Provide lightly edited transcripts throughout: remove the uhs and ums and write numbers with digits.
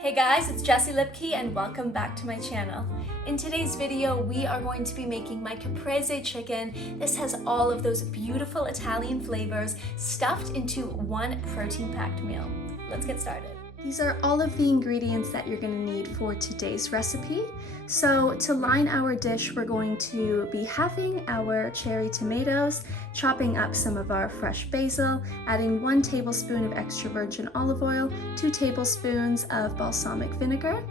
Hey guys, it's Jessie Lipke and welcome back to my channel. In today's video, we are going to be making my Caprese chicken. This has all of those beautiful Italian flavors stuffed into one protein-packed meal. Let's get started. These are all of the ingredients that you're going to need for today's recipe. So to line our dish, we're going to be halving our cherry tomatoes, chopping up some of our fresh basil, adding 1 tablespoon of extra virgin olive oil, 2 tablespoons of balsamic vinegar.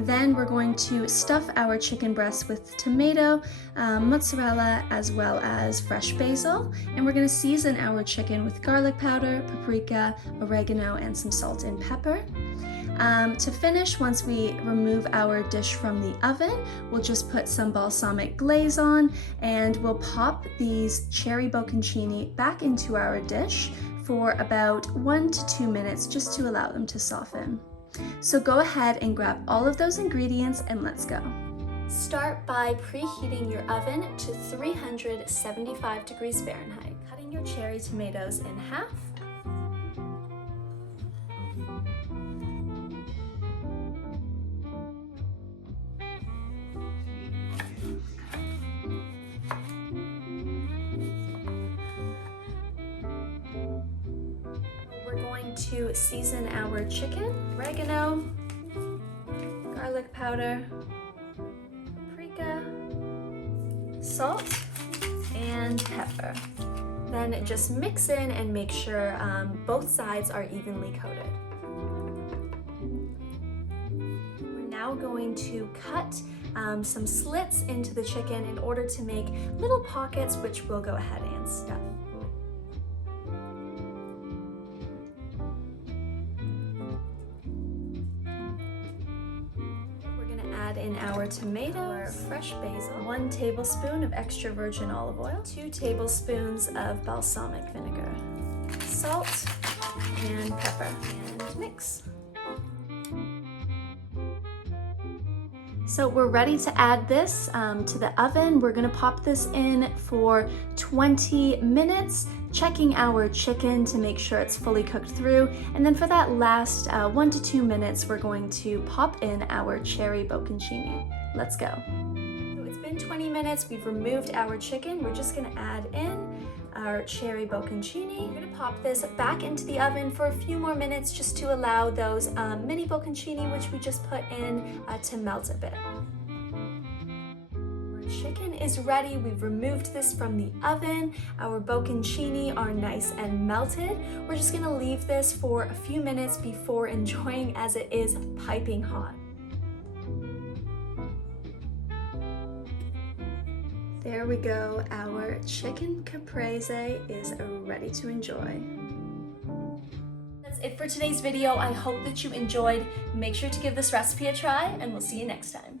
Then we're going to stuff our chicken breasts with tomato, mozzarella, as well as fresh basil. And we're going to season our chicken with garlic powder, paprika, oregano, and some salt and pepper. To finish, once we remove our dish from the oven, we'll just put some balsamic glaze on and we'll pop these cherry bocconcini back into our dish for about 1 to 2 minutes just to allow them to soften. So go ahead and grab all of those ingredients and let's go. Start by preheating your oven to 375 degrees Fahrenheit. Cutting your cherry tomatoes in half. To season our chicken, oregano, garlic powder, paprika, salt, and pepper. Then just mix in and make sure both sides are evenly coated. We're now going to cut some slits into the chicken in order to make little pockets, which we'll go ahead and stuff. In our tomato, our fresh basil, 1 tablespoon of extra virgin olive oil, 2 tablespoons of balsamic vinegar, salt, and pepper, and mix. So we're ready to add this to the oven. We're gonna pop this in for 20 minutes, checking our chicken to make sure it's fully cooked through. And then for that last 1 to 2 minutes, we're going to pop in our cherry bocconcini. Let's go. So it's been 20 minutes, we've removed our chicken. We're just gonna add in our cherry bocconcini. We're gonna pop this back into the oven for a few more minutes just to allow those mini bocconcini, which we just put in, to melt a bit. Our chicken is ready. We've removed this from the oven. Our bocconcini are nice and melted. We're just gonna leave this for a few minutes before enjoying, as it is piping hot. There we go, our chicken caprese is ready to enjoy. That's it for today's video. I hope that you enjoyed. Make sure to give this recipe a try and we'll see you next time.